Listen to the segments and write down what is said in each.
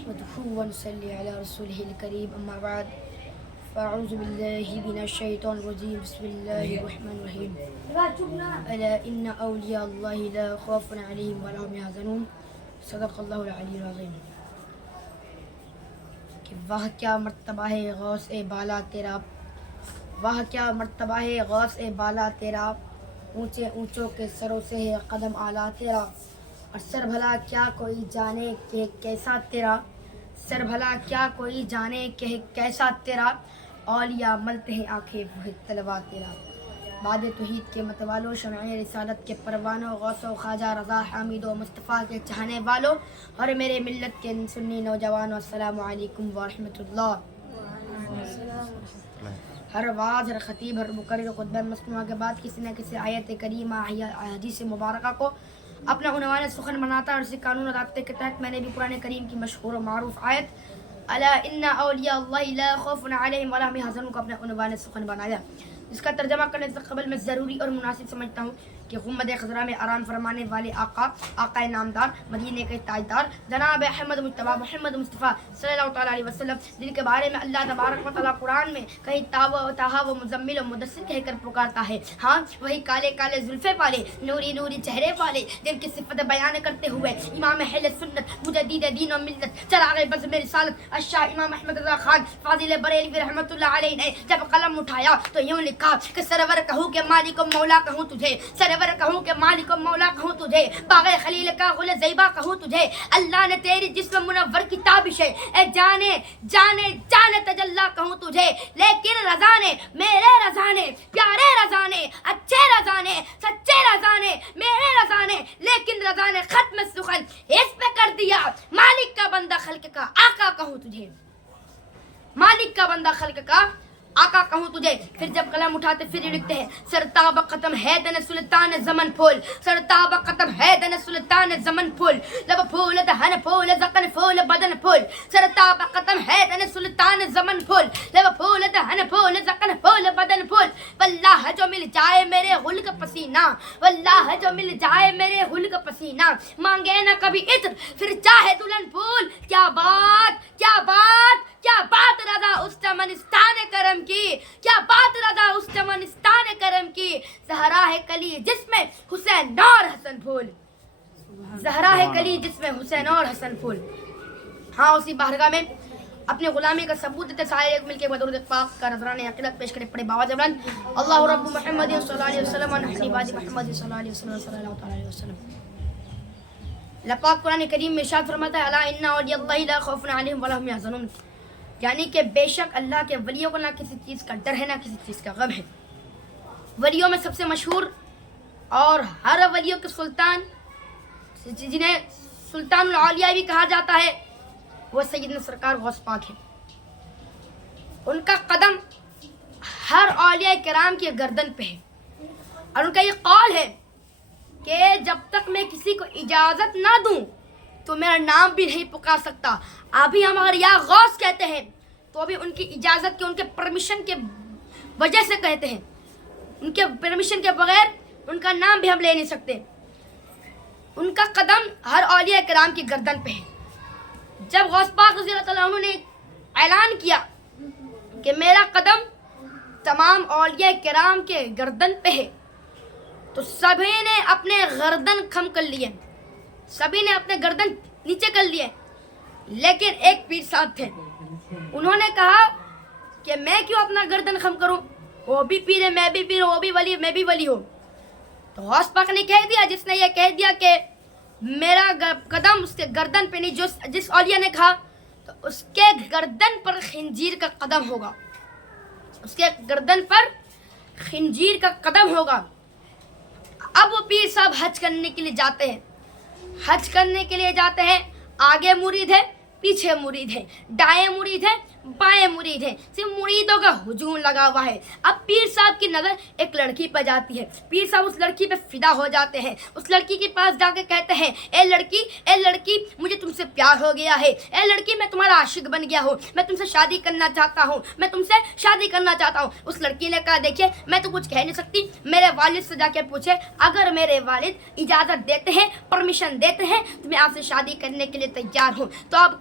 نحمده ونصلي على رسوله الكريم أما بعد فأعوذ بالله من الشيطان الرجيم بسم الله الرحمن الرحيم ألا إن أولياء الله لا خوف عليهم ولا هم يحزنون صدق الله العلي العظيم کہ واہ کیا مرتبہ ہے غوث بالا تیرا، واہ کیا مرتبہ ہے غوث بالا تیرا، اونچے اونچوں کے سروں سے ہے قدم اعلیٰ تیرا، اور سر بھلا کیا کوئی جانے کہ کیسا تیرا، سر بھلا کیا کوئی جانے کہ کیسا تیرا، اولیاء ملتے ہیں آنکھیں وہ طلبا تیرا۔ بعد توحید کے متوالو، شمع رسالت کے پروانوں، غوث و خواجہ رضا حامد و مصطفیٰ کے چاہنے والوں، اور میرے ملت کے سنی نوجوانوں، السلام علیکم ورحمۃ اللہ۔ ہر واعظ، ہر خطیب، ہر مقرر خطبہ مسموعہ کے بعد کسی نہ کسی آیت کریمہ حدیث مبارکہ کو اپنا عنوان سخن بناتا ہے، اور اسی قانون اور ضابطے کے تحت میں نے بھی قرآن کریم کی مشہور و معروف آیت الا ان اولیاء اللہ لا خوف علیہم ولا هم يحزنون کو اپنا عنوان سخن بنایا، جس کا ترجمہ کرنے سے قبل میں ضروری اور مناسب سمجھتا ہوں کہ غمد خضرا میں آرام فرمانے والے آقا نامدار، مدینے کے تاجدار جناب احمد مجتبی محمد مصطفیٰ صلی اللہ تعالیٰ علیہ وسلم، جن کے بارے میں اللہ تبارک و تعالیٰ قرآن میں کہیں تاہا و مزمل و مدثر کہہ کر پکارتا ہے، ہاں وہی کالے کالے زلفے والے، نوری نوری چہرے والے، جن کی صفت بیان کرتے ہوئے امام اہل سنت، مجدد دین و ملت، چراغ بزم رسالت، الشاہ امام احمد رضا خان فاضل بریلوی رحمۃ اللہ علیہ نے جب قلم اٹھایا تو یوں لکھا کہ سرور کہوں کہ مالک و مولا کہوں تجھے، سرور کہوں کہ مالک و مولا کہوں تجھے، باغ خلیل کا غل زیبا کہوں تجھے، اللہ نے تیری جسم منور کی تابش ہے، اے جانے جانے جانے تجلا کہوں تجھے، لیکن رضا نے، میرے رضا نے، پیارے رضا نے، اچھے رضا نے، سچے رضا نے، میرے رضا نے، لیکن رضا نے ختم سخن اس پہ کر دیا، مالک کا بندہ خلق کا آقا کہوں تجھے، مالک کا بندہ خلق کا آقا کہوں تجھے۔ پھر جب قلم اٹھاتے پھر یہ لکھتے ہیں سرتاب ختم ہے دن سلطان زمن پھول، سرتاب ختم ہے دن سلطان زمن پھول، لب پھول دہن پھول زقن پھول بدن پھول، سرتاب ختم ہے دن سلطان زمن پھول، لب پھول دہن پھول زقن پھول بدن پھول، واللہ جو مل جائے میرے غل کا پسینہ، واللہ جو مل جائے میرے غل کا پسینہ، مانگے نہ کبھی عطر پھر چاہے دلہن پھول، کیا بات کیا بات کیا بات رضا اس چمنستان کرم کی، کیا بات رضا اس چمنستان کرم کی، زہرا ہے کلی جس میں حسین اور حسن پھول، زہرا ہے کلی جس میں حسین اور حسن پھول۔ ہاں اسی بارگاہ میں اپنے غلامی کا ثبوت دیتے سارے ایک مل کے بدرود پاک کا نذرانہ عقیدت پیش کرے پڑے بابا جبران اللہ رب محمد صلی اللہ علیہ وسلم ونحن بعد محمد صلی اللہ علیہ وسلم صلی اللہ تعالی علیہ وسلم۔ لپاک قرآن کریم میں ارشاد فرماتا ہے الا ان اولیاء اللہ لا خوف علیہم ولا هم يحزنون، یعنی کہ بے شک اللہ کے ولیوں کو نہ کسی چیز کا ڈر ہے نہ کسی چیز کا غم ہے۔ ولیوں میں سب سے مشہور اور ہر ولیوں کے سلطان، جنہیں سلطان الاولیاء بھی کہا جاتا ہے، وہ سیدنا سرکار غوث پاک ہے۔ ان کا قدم ہر اولیاء کرام کی گردن پہ ہے، اور ان کا یہ قول ہے کہ جب تک میں کسی کو اجازت نہ دوں تو میرا نام بھی نہیں پکار سکتا۔ ابھی ہم اگر یا غوث کہتے ہیں تو ابھی ان کی اجازت کے، ان کے پرمیشن کے وجہ سے کہتے ہیں، ان کے پرمیشن کے بغیر ان کا نام بھی ہم لے نہیں سکتے۔ ان کا قدم ہر اولیاء کرام کی گردن پہ ہے۔ جب غوث پاک رضی اللہ تعالیٰ عنہ نے اعلان کیا کہ میرا قدم تمام اولیاء کرام کے گردن پہ ہے تو سبھی نے اپنے گردن خم کر لیے، سبھی نے اپنے گردن نیچے کر لیے، لیکن ایک پیر صاحب تھے، انہوں نے کہا کہ میں کیوں اپنا گردن خم کروں، وہ بھی پیر ہے میں بھی پیر ہوں، وہ بھی ولی میں بھی ولی ہوں۔ تو غوث پاک نے کہہ دیا، جس نے یہ کہہ دیا کہ میرا قدم اس کے گردن پہ نہیں، جس اولیاء نے کہا تو اس کے گردن پر خنجیر کا قدم ہوگا، اس کے گردن پر خنجیر کا قدم ہوگا۔ اب وہ پیر صاحب حج کرنے کے لیے جاتے ہیں، حج کرنے کے لیے جاتے ہیں، آگے مرید ہے پیچھے مرید ہے، دائیں مرید ہے بائیں مرید ہے، صرف مریدوں کا ہجوم لگا ہوا ہے۔ اب پیر صاحب کی نظر ایک لڑکی پہ جاتی ہے، پیر صاحب اس لڑکی پہ فدا ہو جاتے ہیں، اس لڑکی کے پاس جا کے کہتے ہیں اے لڑکی مجھے تم سے پیار ہو گیا ہے، اے لڑکی میں تمہارا عاشق بن گیا ہوں، میں تم سے شادی کرنا چاہتا ہوں، میں تم سے شادی کرنا چاہتا ہوں۔ اس لڑکی نے کہا دیکھیے میں تو کچھ کہہ نہیں سکتی، میرے والد سے جا کے پوچھے، اگر میرے والد اجازت دیتے ہیں، پرمیشن دیتے ہیں تو میں آپ سے شادی کرنے کے لیے تیار ہوں۔ تو آپ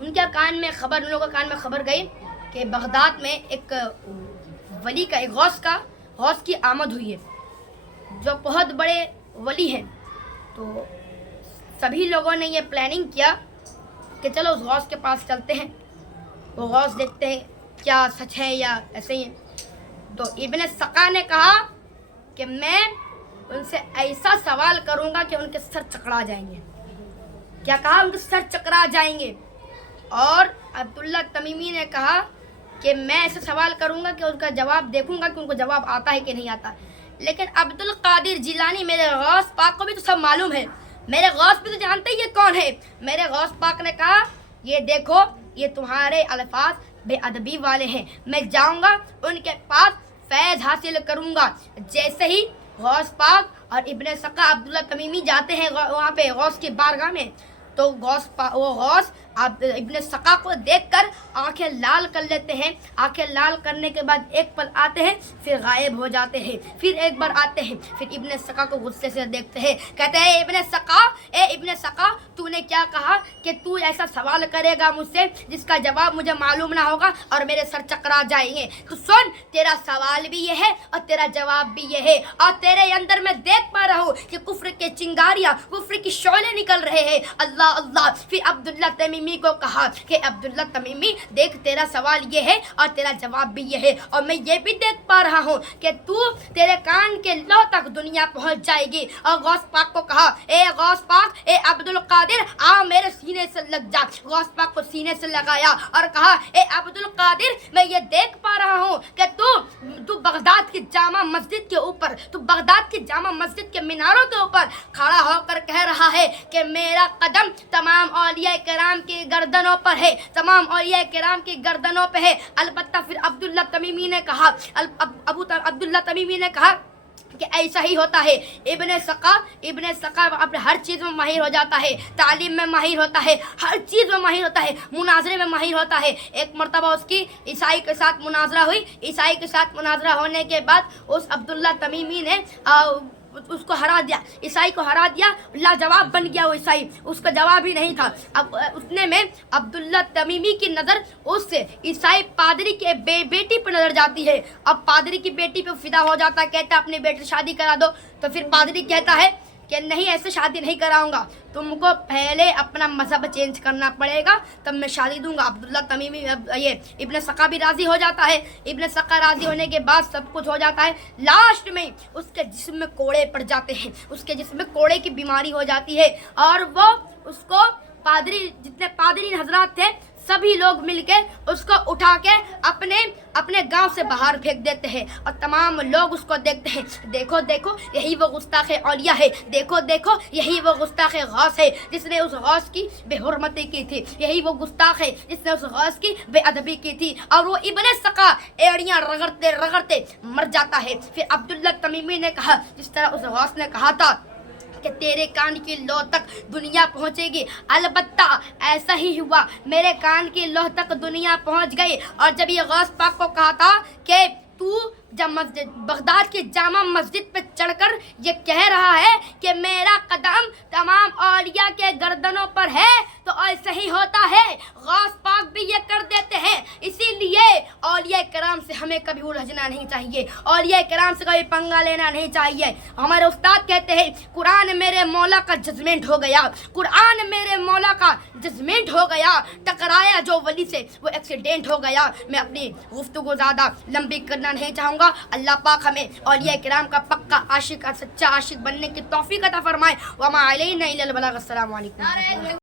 ان کے کان میں خبر، ان لوگوں کے کان میں خبر گئی کہ بغداد میں ایک ولی کا، ایک غوث کی آمد ہوئی ہے جو بہت بڑے ولی ہیں. تو سبھی لوگوں نے یہ پلاننگ کیا کہ چلو اس غوث کے پاس چلتے ہیں، وہ غوث دیکھتے ہیں کیا سچ ہے یا ایسے ہی ہے. تو ابن سقا نے کہا کہ میں ان سے ایسا سوال کروں گا کہ ان کے سر چکرا جائیں گے. کیا کہا؟ ان کے سر چکرا جائیں گے. اور عبداللہ تمیمی نے کہا کہ میں ایسا سوال کروں گا کہ ان کا جواب دیکھوں گا کہ ان کو جواب آتا ہے کہ نہیں آتا. لیکن عبد القادر جیلانی، میرے غوث پاک کو بھی تو سب معلوم ہے، میرے غوث بھی تو جانتے ہی یہ کون ہے. میرے غوث پاک نے کہا یہ دیکھو یہ تمہارے الفاظ بے ادبی والے ہیں، میں جاؤں گا ان کے پاس فیض حاصل کروں گا. جیسے ہی غوث پاک اور ابن سقا عبداللہ تمیمی جاتے ہیں وہاں پہ غوث کی بارگاہ میں، تو وہ غوث ابن سقا کو دیکھ کر آنکھیں لال کر لیتے ہیں. آنکھیں لال کرنے کے بعد ایک پل آتے ہیں، پھر غائب ہو جاتے ہیں، پھر ایک بار آتے ہیں، پھر ابن سقا کو غصے سے دیکھتے ہیں، کہتے ہیں اے ابن سقا تو نے کیا کہا کہ تو ایسا سوال کرے گا مجھ سے جس کا جواب مجھے معلوم نہ ہوگا اور میرے سر چکرا جائیں گے. تو سن، تیرا سوال بھی یہ ہے اور تیرا جواب بھی یہ ہے، اور تیرے اندر میں دیکھ پا رہا ہوں کہ کفر کے چنگاریاں، کفر کی شعلے نکل رہے ہیں. اللہ اللہ. پھر عبداللہ تمیمی کو کہا کہ عبداللہ تمیمی دیکھ تیرا سوال یہ ہے اور تیرا جواب بھی یہ ہے، اور میں یہ بھی دیکھ پا رہا ہوں کہ تیرے کان کے لو تک دنیا پہنچ جائے گی. اور غوث پاک کو کہا اے غوث پاک، اے عبد القادر آ میرے سینے سے لگ جا. غوث پاک کو سینے سے لگایا اور کہا اے عبد القادر میں یہ دیکھ پا رہا ہوں کہ تو بغداد کی جامع مسجد کے اوپر، تو بغداد کی جامع مسجد کے میناروں کے اوپر کھڑا ہو کر کہہ رہا ہے کہ میرا قدم تمام اولیاء کرام کی گردنوں پر ہے، تمام اولیاء کرام کی گردنوں پہ ہے. البتہ پھر عبداللہ تمیمی نے کہا عبداللہ تمیمی نے کہا کہ ایسا ہی ہوتا ہے. ابن سقا اپنے ہر چیز میں ماہر ہو جاتا ہے، تعلیم میں ماہر ہوتا ہے، ہر چیز میں ماہر ہوتا ہے، مناظرے میں ماہر ہوتا ہے. ایک مرتبہ اس کی عیسائی کے ساتھ مناظرہ ہوئی. عیسائی کے ساتھ مناظرہ ہونے کے بعد اس عبداللہ تمیمی نے اس کو ہرا دیا، عیسائی کو ہرا دیا. لاجواب بن گیا وہ عیسائی، اس کا جواب ہی نہیں تھا. اب اتنے میں عبداللہ تمیمی کی نظر اس عیسائی پادری کے بیٹی پہ نظر جاتی ہے. اب پادری کی بیٹی پہ فدا ہو جاتا ہے، کہتا ہے اپنے بیٹے سے شادی کرا دو. تو پھر پادری کہتا ہے کہ نہیں، ایسے شادی نہیں کراؤں گا، تم کو پہلے اپنا مذہب چینج کرنا پڑے گا تب میں شادی دوں گا. عبداللہ تمیمی یہ ابن سقا بھی راضی ہو جاتا ہے. ابن سقا راضی ہونے کے بعد سب کچھ ہو جاتا ہے. لاسٹ میں اس کے جسم میں کوڑے پڑ جاتے ہیں، اس کے جسم میں کوڑے کی بیماری ہو جاتی ہے، اور وہ اس کو جتنے پادری حضرات تھے سبھی لوگ مل کے اس کو اٹھا کے اپنے گاؤں سے باہر پھینک دیتے ہیں. اور تمام لوگ اس کو دیکھتے ہیں، دیکھو دیکھو یہی وہ گستاخ اولیاء ہے، دیکھو دیکھو یہی وہ گستاخ غوث ہے جس نے اس غوث کی بے حرمتی کی تھی، یہی وہ گستاخ ہے جس نے اس غوث کی بے ادبی کی تھی. اور وہ ابن سقا ایڑیاں رگڑتے مر جاتا ہے. پھر عبداللہ تمیمی نے کہا جس طرح اس غوث نے کہا تھا کہ تیرے کان کی لو تک دنیا پہنچے گی، البتہ ایسا ہی ہوا، میرے کان کی لو تک دنیا پہنچ گئی. اور جب یہ غوث پاک کو کہا تھا کہ تو جب بغداد کی جامع مسجد پہ چڑھ کر یہ کہہ رہا ہے کہ میرا قدم تمام اولیاء کے گردنوں پر ہے، تو ایسا ہی ہوتا ہے. غوث پاک بھی یہ کر دیتے ہیں. اسی لیے اولیاء کرام سے ہمیں کبھی الجھنا نہیں چاہیے، اولیاء کرام سے کبھی پنگا لینا نہیں چاہیے. ہمارے استاد کہتے ہیں قرآن میرے مولا کا ججمنٹ ہو گیا، قرآن میرے مولا کا ججمنٹ ہو گیا، ٹکرایا جو ولی سے وہ ایکسیڈنٹ ہو گیا. میں اپنی گفتگو زیادہ لمبی کرنا نہیں چاہوں گا. اللہ پاک ہمیں اولیاء کرام کا پکا عاشق اور سچا عاشق بننے کی توفیق عطا فرمائے. وما علینا الا البلاغ. السلام علیکم.